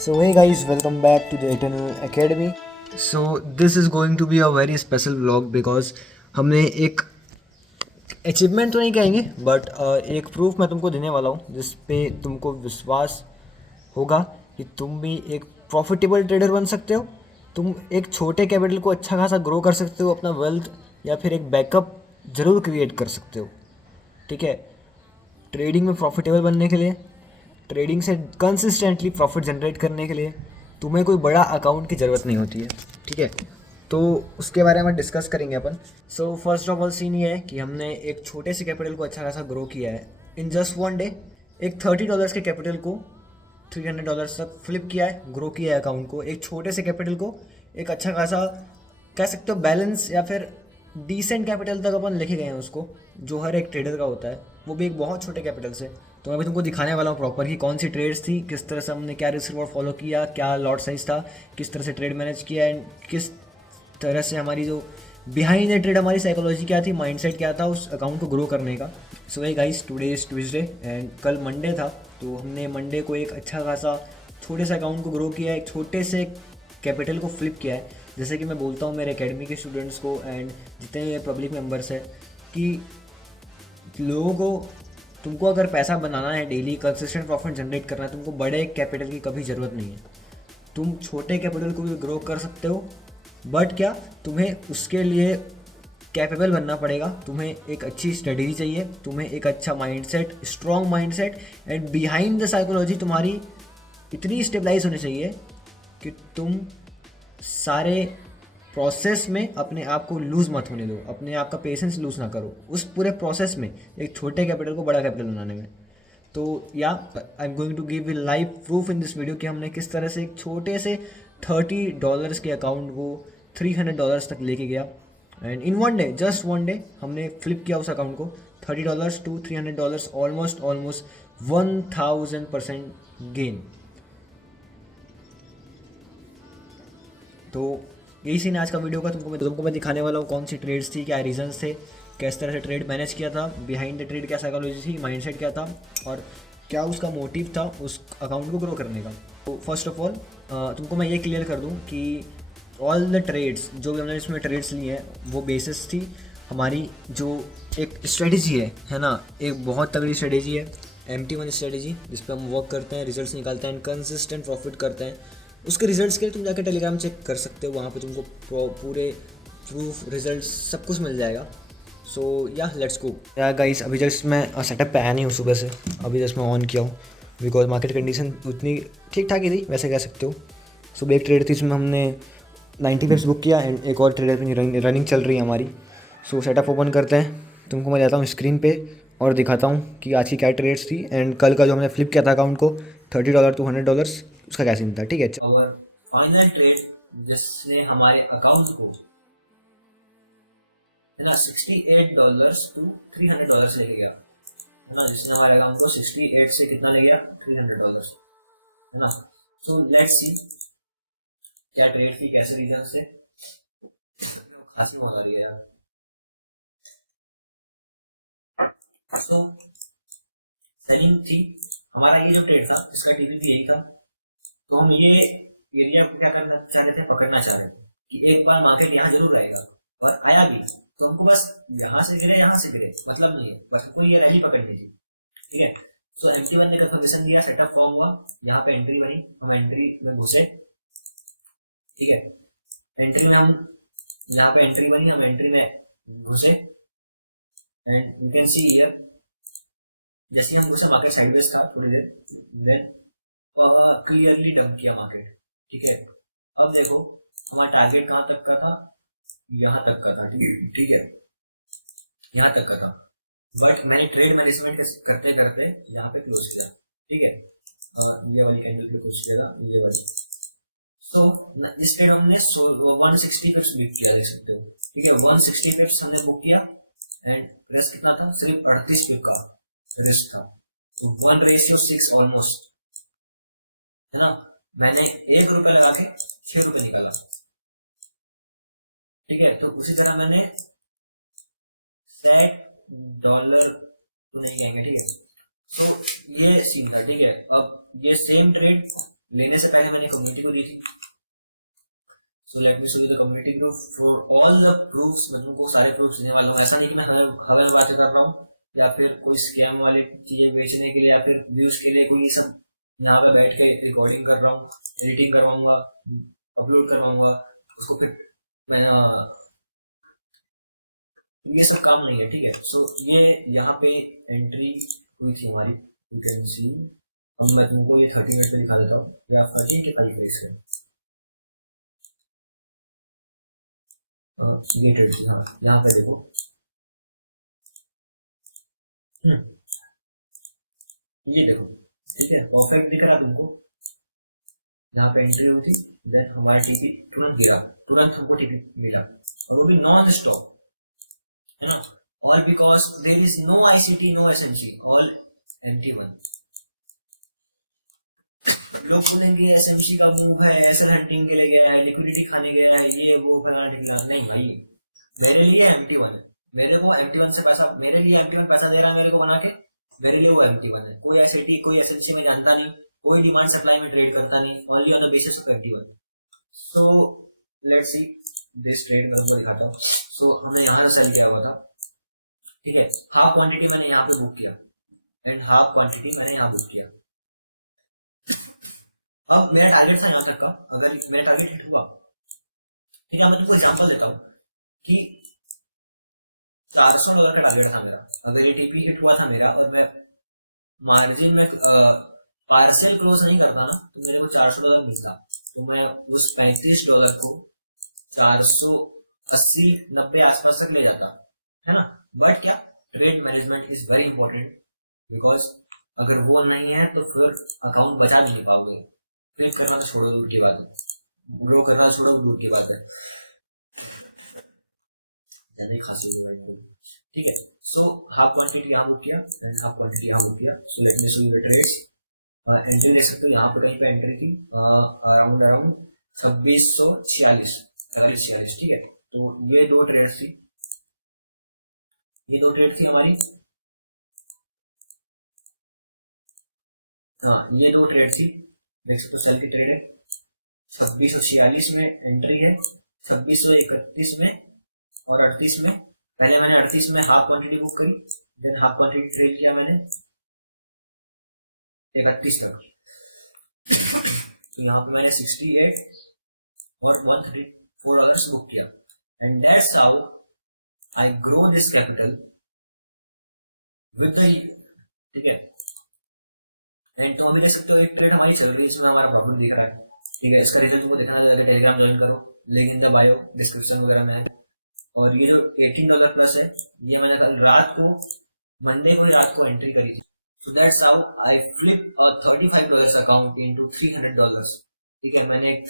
So hey guys, welcome back to the Eternal Academy. So this is going to be a very special vlog because हमने एक achievement तो नहीं कहेंगे but एक proof मैं तुमको देने वाला हूँ जिस पे तुमको विश्वास होगा कि तुम भी एक प्रॉफिटेबल ट्रेडर बन सकते हो। तुम एक छोटे कैपिटल को अच्छा खासा ग्रो कर सकते हो, अपना वेल्थ या फिर एक बैकअप ज़रूर क्रिएट कर सकते हो। ठीक है, ट्रेडिंग में प्रॉफिटेबल बनने के लिए, ट्रेडिंग से कंसिस्टेंटली प्रॉफिट जनरेट करने के लिए तुम्हें कोई बड़ा अकाउंट की ज़रूरत नहीं होती है। ठीक है, तो उसके बारे में डिस्कस करेंगे अपन। So first of all scene ये है कि हमने एक छोटे से कैपिटल को अच्छा खासा ग्रो किया है इन जस्ट वन डे। एक $30 के कैपिटल को $300 तक फ्लिप किया है, ग्रो किया है अकाउंट को। एक छोटे से कैपिटल को एक अच्छा खासा कह सकते हो बैलेंस या फिर डिसेंट कैपिटल तक अपन लेके गए हैं उसको, जो हर एक ट्रेडर का होता है, वो भी एक बहुत छोटे कैपिटल से। तो अभी तुमको दिखाने वाला हूँ प्रॉपर कि कौन सी ट्रेड्स थी, किस तरह से हमने क्या रिस्क रिवॉर्ड फॉलो किया, क्या लॉट साइज था, किस तरह से ट्रेड मैनेज किया एंड किस तरह से हमारी जो बिहाइंड द ट्रेड हमारी साइकोलॉजी क्या थी, माइंडसेट क्या था उस अकाउंट को ग्रो करने का। So hey guys, today is Tuesday and कल मंडे था, तो हमने मंडे को एक अच्छा खासा छोटे से अकाउंट को ग्रो किया है, एक छोटे से कैपिटल को फ्लिप किया है। जैसे कि मैं बोलता हूँ मेरे एकेडमी के स्टूडेंट्स को एंड जितने पब्लिक मेंबर्स हैं कि लोगों को, तुमको अगर पैसा बनाना है, डेली कंसिस्टेंट प्रॉफिट जनरेट करना है, तुमको बड़े कैपिटल की कभी ज़रूरत नहीं है। तुम छोटे कैपिटल को भी ग्रो कर सकते हो, बट क्या तुम्हें उसके लिए कैपेबल बनना पड़ेगा। तुम्हें एक अच्छी स्ट्रेटजी चाहिए, तुम्हें एक अच्छा mindset, strong mindset and behind the psychology तुम्हारी इतनी स्टेबलाइज होनी चाहिए कि तुम सारे प्रोसेस में अपने आप को लूज़ मत होने दो, अपने आप का पेशेंस लूज़ ना करो उस पूरे प्रोसेस में, एक छोटे कैपिटल को बड़ा कैपिटल बनाने में। तो yeah I am going to give you live proof in this video कि हमने किस तरह से एक छोटे से $30 के अकाउंट को $300 तक लेके गया and in one day, just one day हमने फ्लिप किया उस अकाउंट को $30 to $300, ऑलमोस्ट 1000% गेन। तो यही सीन आज का वीडियो का। तुमको मैं दिखाने वाला हूँ कौन सी ट्रेड्स थी, क्या रीजंस थे, किस तरह से ट्रेड मैनेज किया था, बिहाइंड द ट्रेड क्या साइकोलॉजी थी, माइंडसेट क्या था और क्या उसका मोटिव था उस अकाउंट को ग्रो करने का। तो फर्स्ट ऑफ ऑल तुमको मैं ये क्लियर कर दूँ कि ऑल द ट्रेड्स जो भी हमने इसमें ट्रेड्स लिए हैं वो बेसिस थी हमारी जो एक स्ट्रेटजी है ना, एक बहुत तगड़ी स्ट्रेटजी है, MT1 स्ट्रेटजी, जिस पर हम वर्क करते हैं, रिजल्ट्स निकालते हैं एंड कंसिस्टेंट प्रॉफिट करते हैं। उसके रिजल्ट्स के लिए तुम जाके टेलीग्राम चेक कर सकते हो, वहाँ पे तुमको पूरे प्रूफ, रिजल्ट्स सब कुछ मिल जाएगा। सो या लेट्स गो। या गाइस, अभी जस्ट मैं सेटअप पे आया नहीं हूँ सुबह से, अभी जस्ट मैं ऑन किया हूँ बिकॉज मार्केट कंडीशन उतनी ठीक ठाक ही थी, वैसे कह सकते हो। सुबह एक ट्रेड थी जिसमें हमने 90 पिप्स बुक किया एंड एक और ट्रेड अपनी रनिंग चल रही है हमारी। सो सेटअप ओपन करते हैं, तुमको मैं जाता हूँ स्क्रीन पे और दिखाता हूँ कि आज की क्या ट्रेड्स थी एंड कल का जो हमने फ्लिप किया था अकाउंट को $30 to $100, उसका क्या सीन था। ठीक है, और फाइनल ट्रेड जिसने हमारे अकाउंट को है ना $68 to $300 लेके गया, है ना, जिसने हमारे अकाउंट को 68 से कितना ले गया, $300, है ना। सो लेट्स सी क्या ट्रेड थी, कैसे रीजन से। खांसी बहुत आ रही है यार। सो सेलिंग थी, हमारा ये जो ट्रेड था इसका TPP यही था। तो हम ये एरिया को क्या करना चाह रहे थे, पकड़ना चाह रहे थे कि एक बार मार्केट यहाँ जरूर आएगा, और आया भी। तो हमको बस यहाँ से गिरे मतलब नहीं है, बस हमको ये रैली पकड़नी थी। ठीक है, सो MT1 ने कंफर्मेशन दिया, सेटअप फॉर्म हुआ, यहाँ पे एंट्री बनी, हम एंट्री में घुसे। ठीक है, एंट्री में हम यहाँ पे एंट्री बनी, हम एंट्री में घुसे and you can see here, जैसे हम घुसे मार्केट साइडवेज था थोड़ी देर, देन क्लियरली डंप किया मार्केट। ठीक है, अब देखो हमारा टारगेट कहाँ तक का था, यहाँ तक का था। ठीक है, यहाँ तक का था, बट मैंने ट्रेड मैनेजमेंट करते करते यहाँ पे क्लोज किया। ठीक है, ये वाली कैंडल पे क्लोज किया था, ये वाली। सो इस ट्रेड हमने 160 पिप्स बुक किया, देख सकते हो। ठीक है, 160 पिप्स हमने बुक किया एंड रिस्क कितना था, सिर्फ 38 पिप का रिस्क था। तो 1:6 ऑलमोस्ट, है ना। मैंने ₹1 लगा के ₹6 निकाला। ठीक है, तो उसी तरह मैंने $100 तो नहीं कहेंगे। ठीक है, सो ये सीन था। ठीक है, अब ये सेम ट्रेड लेने से पहले मैंने कम्युनिटी को दी थी। सो let me show you the community proof for all the proofs. मैं तुमको सारे प्रूफ्स देने वाला हूँ। ऐसा नहीं कि मैं हवा में बातें कर रहा हूँ या फिर कोई स्कैम वाली चीजें बेचने के लिए या फिर व्यूज के लिए कोई ये सब यहाँ पे बैठ के रिकॉर्डिंग कर रहा हूँ, एडिटिंग करवाऊंगा, अपलोड करवाऊंगा उसको, फिर मैं ये सब काम नहीं है, ठीक है। सो ये यहाँ पे एंट्री हुई थी हमारी, यू कैन सी। अब मैं तुमको ये 30 मिनट पे दिखा देता हूँ, या 13 के 5 है इसके। ये ट्रेड थी, हाँ यहाँ पे देखो। ये देखो, ठीक है, परफेक्ट दिख रहा तुमको। यहाँ पे एंट्री हुई थी, देन हमारा टीपी तुरंत गिरा, तुरंत हमको टीपी मिला, और वो भी नॉन स्टॉप, है ना। All because there is no ICT, no SMC, all MT1। लोग बोलेंगे एसएमसी का मूव है, एसएल हंटिंग के लिए गया है, लिक्विडिटी खाने गया है, ये वो फलाना ढिकला। नहीं भाई, मेरे लिए MT1 है। मेरे को MT1 से पैसा, मेरे लिए MT1 पैसा दे रहा है मेरे को बना के, मेरे लिए वो MT1 है। कोई एसआईटी, कोई एसएमसी में जानता नहीं, कोई डिमांड सप्लाई में ट्रेड करता नहीं, only on the basis of MT1। So let's see this trade, मैं तुमको दिखाता हूँ। सो हमने यहाँ से सेल किया हुआ था, ठीक है। हाफ क्वांटिटी मैंने यहाँ पे बुक किया एंड हाफ क्वांटिटी मैंने यहाँ बुक किया। अब मेरा टारगेट था यहाँ तक का, अगर मेरा टारगेट हिट हुआ, ठीक है, मैं तुमको एग्जांपल देता हूँ कि $400 का टारगेट था मेरा। अगर ये टीपी हिट हुआ था मेरा और मैं मार्जिन में पार्शियल क्लोज नहीं करता ना, तो मेरे को $400 मिलता। तो मैं उस $35 को 480-90 आसपास तक ले जाता, है ना। बट क्या, trade management is very important, because अगर वो नहीं है तो फिर अकाउंट बचा भी नहीं पाओगे। ट्रेड करना तो छोड़ो, दूर की बात है, ग्रो करना छोड़ो, दूर की बात है, ज्यादा ही खांसी होगी भाई, ठीक है। सो हाफ क्वांटिटी यहाँ बुक किया एंड हाफ क्वांटिटी यहाँ बुक किया। So let me show you the trades. Entry देख सकते हो, यहाँ पे कहीं पे एंट्री थी अराउंड 4646, ठीक है। तो ये दो ट्रेड्स थी, ये दो ट्रेड थी हमारी, हाँ ये दो ट्रेड थी, देख सकते हो सेल की ट्रेड है। 2646 में एंट्री है, 2631 में और 38 में। पहले मैंने 38 में हाफ क्वांटिटी बुक करी, देन हाफ क्वांटिटी ट्रेड किया मैंने 31 तक। तो यहाँ पे मैंने 68 और $134 बुक किया, and that's how I grow this capital with the, ठीक है। एंड तुम अभी देख सकते हो एक ट्रेड हमारी चल रही है, इसमें हमारा प्रॉफिट दिख रहा है, ठीक है। इसका रिजल्ट तुमको देखना है, टेलीग्राम ज्वाइन करो, link in the bio, description वगैरह में है। और ये जो $18 प्लस है, ये मैंने कल रात को, मंडे को ही रात को एंट्री करी थी। So that's how I flip a $35 account into $300, ठीक है। मैंने एक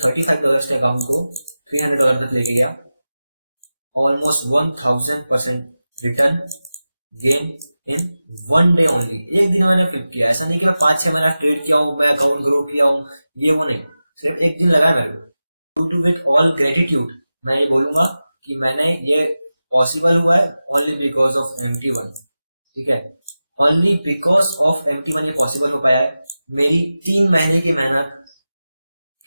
$35 के अकाउंट को $300 तक लेके गया, almost 1000% return gain in 1 day only. एक दिन मैंने फ्लिप किया, ऐसा नहीं कि मैं 5-6 महीना ट्रेड किया हूँ, मैं अकाउंट ग्रो किया हूँ, ये वो नहीं, सिर्फ एक दिन लगा है मेरे को। Due to with all gratitude मैं ये बोलूंगा कि मैंने ये पॉसिबल हुआ है ओनली बिकॉज ऑफ MT1, ठीक है। ओनली बिकॉज ऑफ MT1 ये पॉसिबल हो पाया है। मेरी 3 महीने की मेहनत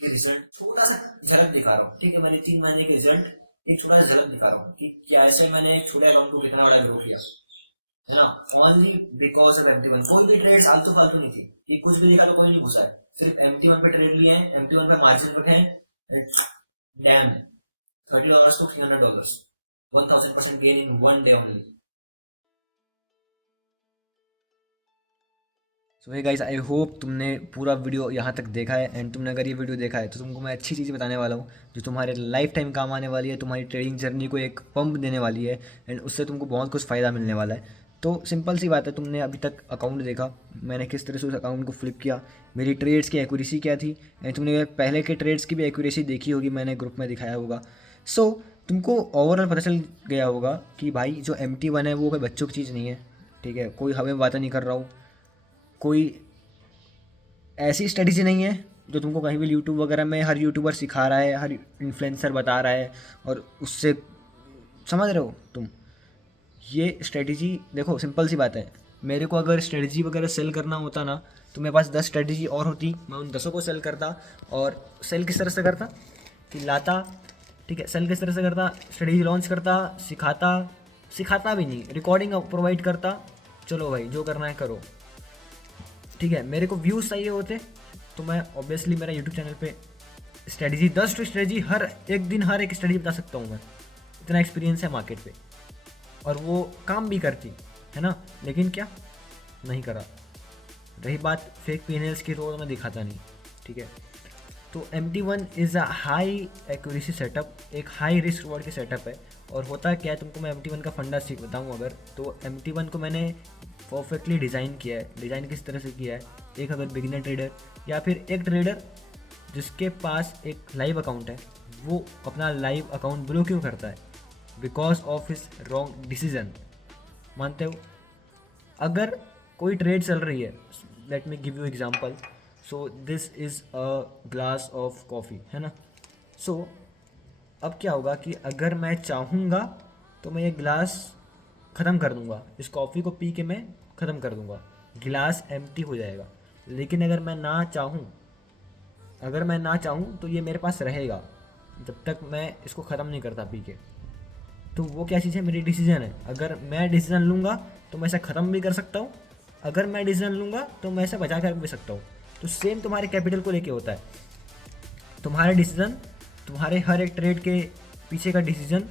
की रिजल्ट छोटा सा झलक दिखा रहा हूँ, ठीक है। मैंने 3 महीने के रिजल्ट एक छोटा सा झलक दिखा रहा हूँ कि क्या ऐसे मैंने एक छोटे अकाउंट को कितना बड़ा ग्रो किया, है ना, ओनली बिकॉज ऑफ MT1। कोई भी ट्रेड्स आलतू फालतू नहीं थी कि कुछ भी दिखा तो कोई नहीं घुसा है, सिर्फ MT1 पे ट्रेड लिए हैं, MT1 पे मार्जिन रखे हैं, damn $30 to $300, 1000% gain in 1 day only. So hey guys, I hope तुमने पूरा वीडियो यहाँ तक देखा है, एंड तुमने अगर ये वीडियो देखा है तो तुमको मैं अच्छी चीज़ बताने वाला हूँ जो तुम्हारे लाइफ टाइम काम आने वाली है, तुम्हारी ट्रेडिंग जर्नी को एक पंप देने वाली है, एंड उससे तुमको बहुत कुछ फ़ायदा मिलने वाला है। तो सिंपल सी बात है, तुमने अभी तक अकाउंट देखा, मैंने किस तरह से उस अकाउंट को फ्लिप किया, मेरी ट्रेड्स की एक्यूरेसी क्या थी, एंड तुमने पहले के ट्रेड्स की भी एक्यूरेसी देखी होगी, मैंने ग्रुप में दिखाया होगा। सो तुमको ओवरऑल पता चल गया होगा कि भाई जो MT1 है वो कोई बच्चों की चीज़ नहीं है, ठीक है। कोई हमें बातें नहीं कर रहा हूँ, कोई ऐसी स्ट्रेटजी नहीं है जो तुमको कहीं भी यूट्यूब वगैरह में हर यूट्यूबर सिखा रहा है, हर इन्फ्लुएंसर बता रहा है और उससे समझ रहे हो तुम। ये स्ट्रेटजी देखो, सिंपल सी बात है, मेरे को अगर स्ट्रेटजी वगैरह सेल करना होता ना तो मेरे पास 10 स्ट्रेटजी और होती, मैं उन 10 को सेल करता। और सेल किस तरह से करता कि लाता, ठीक है, सेल किस तरह से करता, स्ट्रेटजी लॉन्च करता, सिखाता भी नहीं, रिकॉर्डिंग प्रोवाइड करता, चलो भाई जो करना है करो, ठीक है। मेरे को व्यूज़ चाहिए होते तो मैं ऑब्वियसली मेरा यूट्यूब चैनल पे स्ट्रेटजी 10 स्ट्रेटजी हर एक दिन हर एक स्ट्रेटजी बता सकता हूँ मैं, इतना एक्सपीरियंस है मार्केट पे, और वो काम भी करती है ना। लेकिन क्या नहीं करा। रही बात फेक PNLs की तो मैं दिखाता नहीं, ठीक है। तो MT1 is a high accuracy setup, एक हाई रिस्क रिवॉर्ड के सेटअप है। और होता क्या है, तुमको मैं MT1 का फंडा सीख बताऊँ अगर, तो MT1 को मैंने परफेक्टली डिज़ाइन किया है। डिज़ाइन किस तरह से किया है, एक अगर बिगिनर ट्रेडर या फिर एक ट्रेडर जिसके पास एक लाइव अकाउंट है, वो अपना लाइव अकाउंट ब्लॉक क्यों करता है? Because of his wrong decision. मानते हो? अगर कोई ट्रेड चल रही है, let me give you example, so this is a glass of coffee, है ना। सो अब क्या होगा कि अगर मैं चाहूँगा तो मैं ये ग्लास ख़त्म कर दूँगा, इस कॉफ़ी को पी के मैं ख़त्म कर दूँगा, गिलास एम्प्टी हो जाएगा। लेकिन अगर मैं ना चाहूँ तो ये मेरे पास रहेगा जब तक मैं इसको ख़त्म नहीं करता पी के। तो वो क्या चीज़ है, मेरी डिसीजन है। अगर मैं डिसीजन लूँगा तो मैं इसे ख़त्म भी कर सकता हूँ, अगर मैं डिसीजन लूँगा तो मैं इसे बचा कर भी सकता हूँ। तो सेम तुम्हारे कैपिटल को लेके होता है। तुम्हारे डिसीजन, तुम्हारे हर एक ट्रेड के पीछे का डिसीजन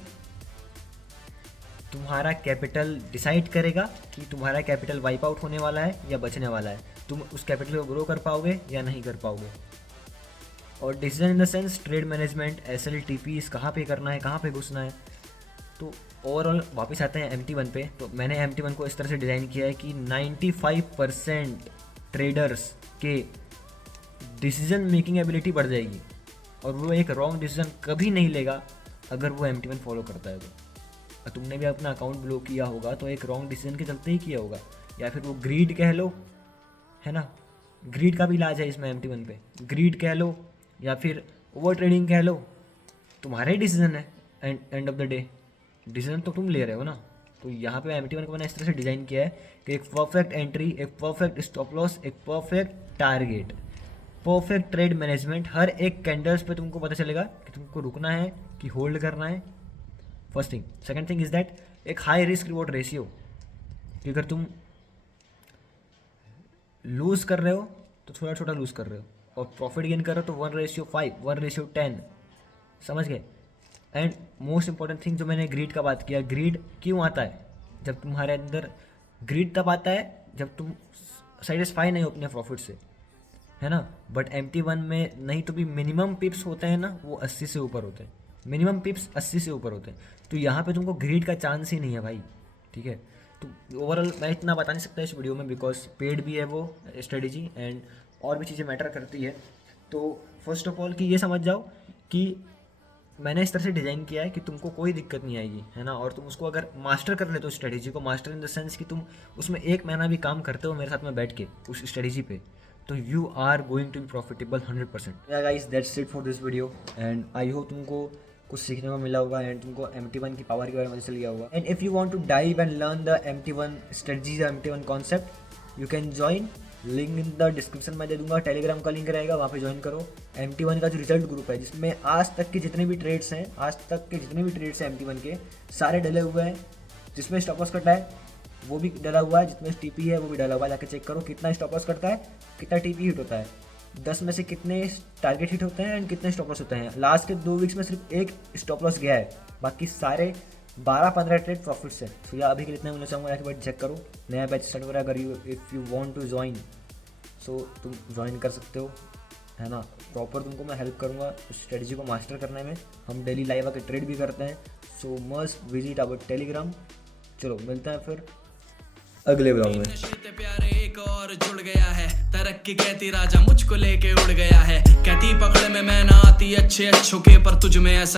तुम्हारा कैपिटल डिसाइड करेगा कि तुम्हारा कैपिटल वाइप आउट होने वाला है या बचने वाला है, तुम उस कैपिटल को ग्रो कर पाओगे या नहीं कर पाओगे। और decision in the sense trade management, SLTPs कहाँ पे करना है, कहाँ पे घुसना है। तो ओवरऑल वापस आते हैं MT1 पे। तो मैंने MT1 को इस तरह से डिज़ाइन किया है कि 95% ट्रेडर्स के डिसीजन मेकिंग एबिलिटी बढ़ जाएगी और वो एक रॉन्ग डिसीजन कभी नहीं लेगा अगर वो MT1 फॉलो करता है। तो तुमने भी अपना अकाउंट ब्लॉक किया होगा तो एक रॉन्ग डिसीजन के चलते ही किया होगा, या फिर वो ग्रीड कह लो, है ना। ग्रीड का भी इलाज है इसमें MT1 पे, ग्रीड कह लो या फिर ओवर ट्रेडिंग कह लो, तुम्हारे डिसीजन है। End of the day decision तो तुम ले रहे हो ना। तो यहाँ पे MT1 को मैंने इस तरह से डिज़ाइन किया है कि एक परफेक्ट एंट्री, एक परफेक्ट स्टॉप लॉस, एक perfect target, perfect trade management. हर एक कैंडल्स पे तुमको पता चलेगा कि तुमको रुकना है कि होल्ड करना है, first thing. Second thing is that एक हाई रिस्क रिवॉर्ड रेशियो, कि अगर तुम लूज़ कर रहे हो तो थोड़ा छोटा लूज़ कर रहे हो, और प्रॉफिट गेन कर रहे हो तो 1:5, 1:10, समझ गए। एंड मोस्ट इंपॉर्टेंट थिंग जो मैंने ग्रीड का बात किया, ग्रीड क्यों आता है? जब तुम्हारे अंदर ग्रीड तब आता है जब तुम सेटिस्फाई नहीं हो अपने प्रॉफिट से, है ना। बट MT1 में नहीं तो भी मिनिमम पिप्स होते हैं ना, वो 80 से ऊपर होते हैं, मिनिमम पिप्स 80 से ऊपर होते हैं। तो यहाँ पे तुमको ग्रीड का चांस ही नहीं है भाई, ठीक है। तो ओवरऑल मैं इतना बता नहीं सकता इस वीडियो में, बिकॉज पेड भी है वो स्ट्रेटेजी एंड और भी चीज़ें मैटर करती है। तो फर्स्ट ऑफ ऑल कि ये समझ जाओ कि मैंने इस तरह से डिज़ाइन किया है कि तुमको कोई दिक्कत नहीं आएगी, है ना। और तुम उसको अगर मास्टर कर लेते हो स्ट्रेटेजी को, मास्टर इन द सेंस कि तुम उसमें 1 महीना भी काम करते हो मेरे साथ में बैठ के उस स्ट्रेटेजी पे, तो you are going to be profitable 100%। Yeah guys that's it for this video and I hope तुमको कुछ सीखने को मिला होगा एंड तुमको MT1 की पावर के बारे में पता चल गया होगा। And if you want to dive and learn the MT1 strategies, MT1 concept, you can join. Link in the description में दे दूंगा, टेलीग्राम का लिंक रहेगा, वहाँ पे ज्वाइन करो। MT1 का जो रिजल्ट ग्रुप है जिसमें आज तक के जितने भी ट्रेड्स हैं MT1 के सारे डले हुए हैं। जिसमें स्टॉप लॉस कटा है वो भी डला हुआ है, जितने TP है वो भी डला हुआ है। जाके चेक करो कितना स्टॉप लॉस करता है, कितना TP हिट होता है, 10 में से कितने टारगेट हिट होते हैं एंड कितने स्टॉप लॉस होते हैं। लास्ट के 2 वीक्स में सिर्फ 1 स्टॉप लॉस गया है, बाकी सारे 12-15 ट्रेड प्रॉफिट्स है। सो या अभी के लिए इतना मैं चाहूँगा कि भाई चेक करो, नया बैच स्टार्ट हो रहा है। अगर if you want to join so तुम ज्वाइन कर सकते हो, है ना। प्रॉपर तुमको मैं हेल्प करूँगा उस स्ट्रेटजी को मास्टर करने में। हम डेली लाइव आकर ट्रेड भी करते हैं, so must visit our Telegram. चलो मिलते हैं फिर अगले ब्लॉग में। प्यारे एक और जुड़ गया है, तरक्की कहती राजा मुझको लेके उड़ गया है। कहती पकड़ में मैं ना आती अच्छे अच्छों के, पर तुझ में ऐसा